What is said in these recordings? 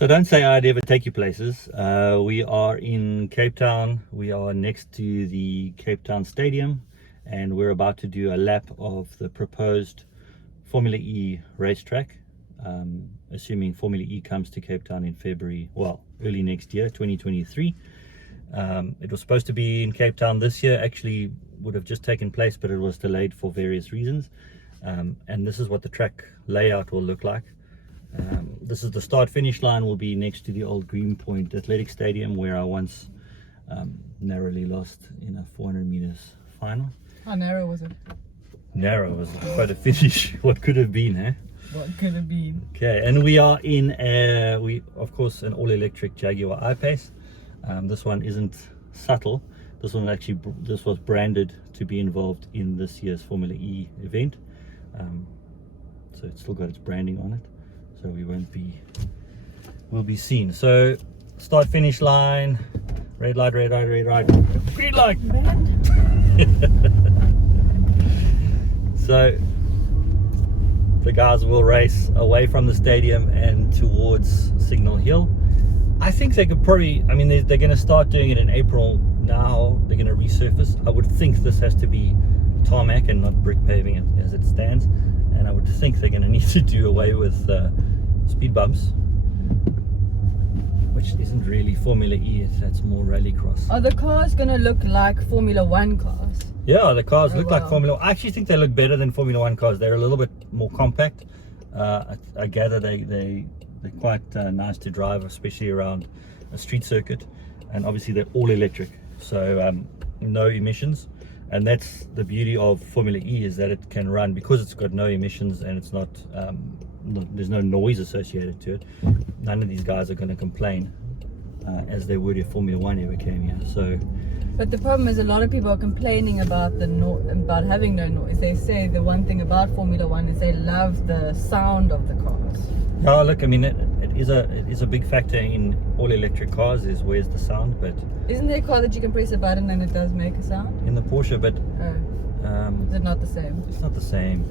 So don't say I'd ever take you places. We are in Cape Town. We are next to the Cape Town Stadium, and we're about to do a lap of the proposed Formula E racetrack, assuming Formula E comes to Cape Town in February, well, early next year, 2023. It was supposed to be in Cape Town this year, actually would have just taken place, but it was delayed for various reasons. And this is what the track layout will look like. This is the start finish line, will be next to the old Greenpoint Athletic Stadium, where I once narrowly lost in a 400 meters final. How narrow was it? Narrow was quite a finish. What could have been, eh? What could have been? Okay, and we are in of course an all-electric Jaguar I-Pace. This one isn't subtle. This was branded to be involved in this year's Formula E event, so it's still got its branding on it, so we'll be seen. So start finish line, red light, green light. So the guys will race away from the stadium and towards Signal Hill. I think they could probably, I mean, they're going to start doing it in April now. They're going to resurface. I would think this has to be tarmac and not brick paving as it stands. And I would think they're going to need to do away with speed bumps, which isn't really Formula E, that's more rallycross. Are the cars going to look like Formula One cars? Yeah, the cars look like Formula One. I actually think they look better than Formula One cars. They're a little bit more compact. I gather they're quite nice to drive, especially around a street circuit. And obviously they're all electric, so no emissions. And that's the beauty of Formula E, is that it can run, because it's got no emissions and it's not, there's no noise associated to it. None of these guys are going to complain as they would if Formula One ever came here. So, but the problem is, a lot of people are complaining about about having no noise. They say the one thing about Formula One is they love the sound of the cars. Yeah, look, I mean, it is a big factor in all electric cars, is where's the sound. But isn't there a car that you can press a button and it does make a sound? In the Porsche, but is it not the same? It's not the same.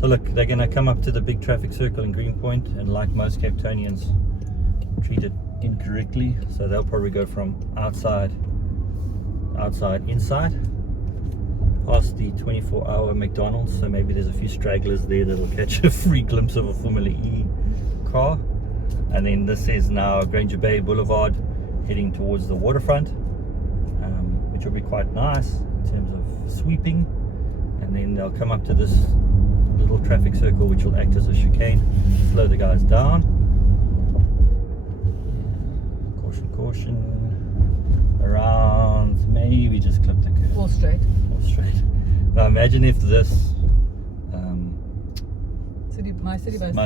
So look, they're going to come up to the big traffic circle in Greenpoint, and like most Cape Townians, treat it incorrectly. So they'll probably go from outside, inside, past the 24-hour McDonald's. So maybe there's a few stragglers there that'll catch a free glimpse of a Formula E car. And then this is now Granger Bay Boulevard, heading towards the waterfront, which will be quite nice in terms of sweeping. And then they'll come up to this little traffic circle, which will act as a chicane, slow the guys down. Caution. Around, maybe just clip the curve. All straight. Now imagine if this my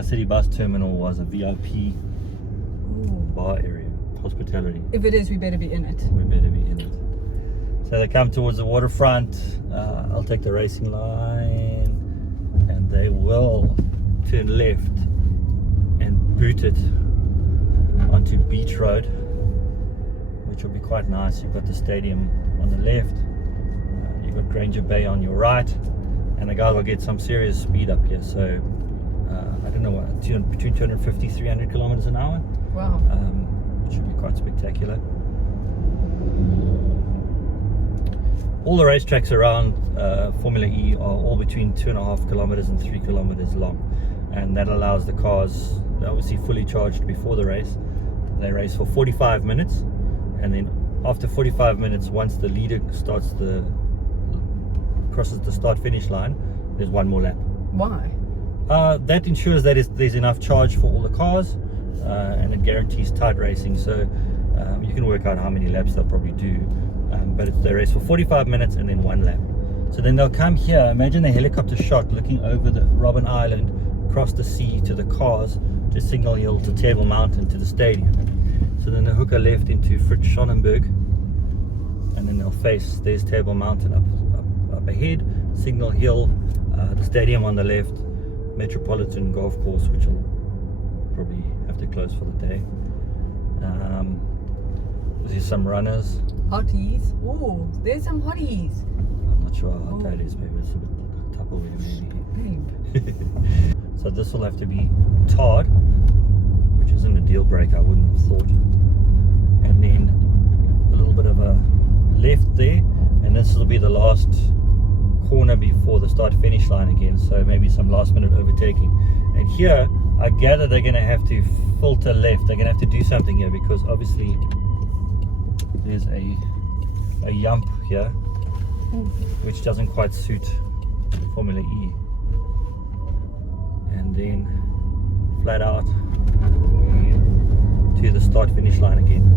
city bus terminal was a VIP bar area, hospitality. If it is, we better be in it. We better be in it. So they come towards the waterfront. I'll take the racing line, and they will turn left and boot it onto Beach Road, which will be quite nice. You've got the stadium on the left, you've got Granger Bay on your right, and the guys will get some serious speed up here. So I don't know what, between 250 300 kilometers an hour. Wow. Which should be quite spectacular. All the racetracks around Formula E are all between 2.5 kilometers and 3 kilometers long, and that allows the cars, they're obviously fully charged before the race. They race for 45 minutes, and then after 45 minutes, once the leader crosses the start finish line, there's one more lap. Why? That ensures that there's enough charge for all the cars, and it guarantees tight racing. So you can work out how many laps they'll probably do, but they race for 45 minutes and then one lap. So then they'll come here. Imagine a helicopter shot looking over the Robben Island, across the sea to the cars, to Signal Hill, to Table Mountain, to the stadium. So then they'll hook a left into Fritz Schonenberg, and then they'll face, there's Table Mountain up ahead, Signal Hill, the stadium on the left, Metropolitan Golf Course, which will probably have to close for the day. There's some runners. Hotties. Oh, there's some hotties. I'm not sure how hot that is, maybe it's a bit Tupperware maybe. Babe. So this will have to be tarred, which isn't a deal breaker, I wouldn't have thought. And then a little bit of a left there, and this will be the last corner before the start finish line again, so maybe some last minute overtaking. And here I gather they're going to have to filter left. They're going to have to do something here, because obviously there's a yump here which doesn't quite suit Formula E. And then flat out to the start finish line again.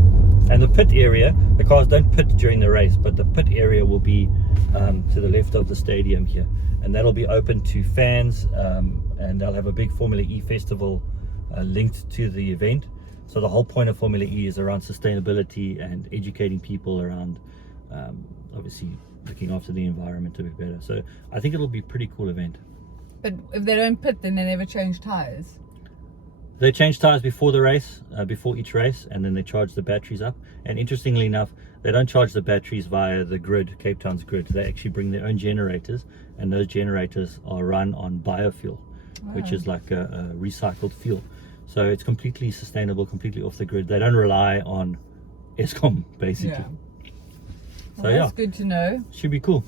And the pit area, the cars don't pit during the race, but the pit area will be to the left of the stadium here, and that'll be open to fans, and they'll have a big Formula E festival linked to the event. So the whole point of Formula E is around sustainability and educating people around obviously looking after the environment a bit better. So I think it'll be a pretty cool event. But if they don't pit, then they never change tires. They change tires before the race, before each race, and then they charge the batteries up. And interestingly enough, they don't charge the batteries via the grid, Cape Town's grid. They actually bring their own generators, and those generators are run on biofuel, which is like a recycled fuel. So it's completely sustainable, completely off the grid. They don't rely on Eskom, basically. Yeah. So Well, that's good to know. should be cool.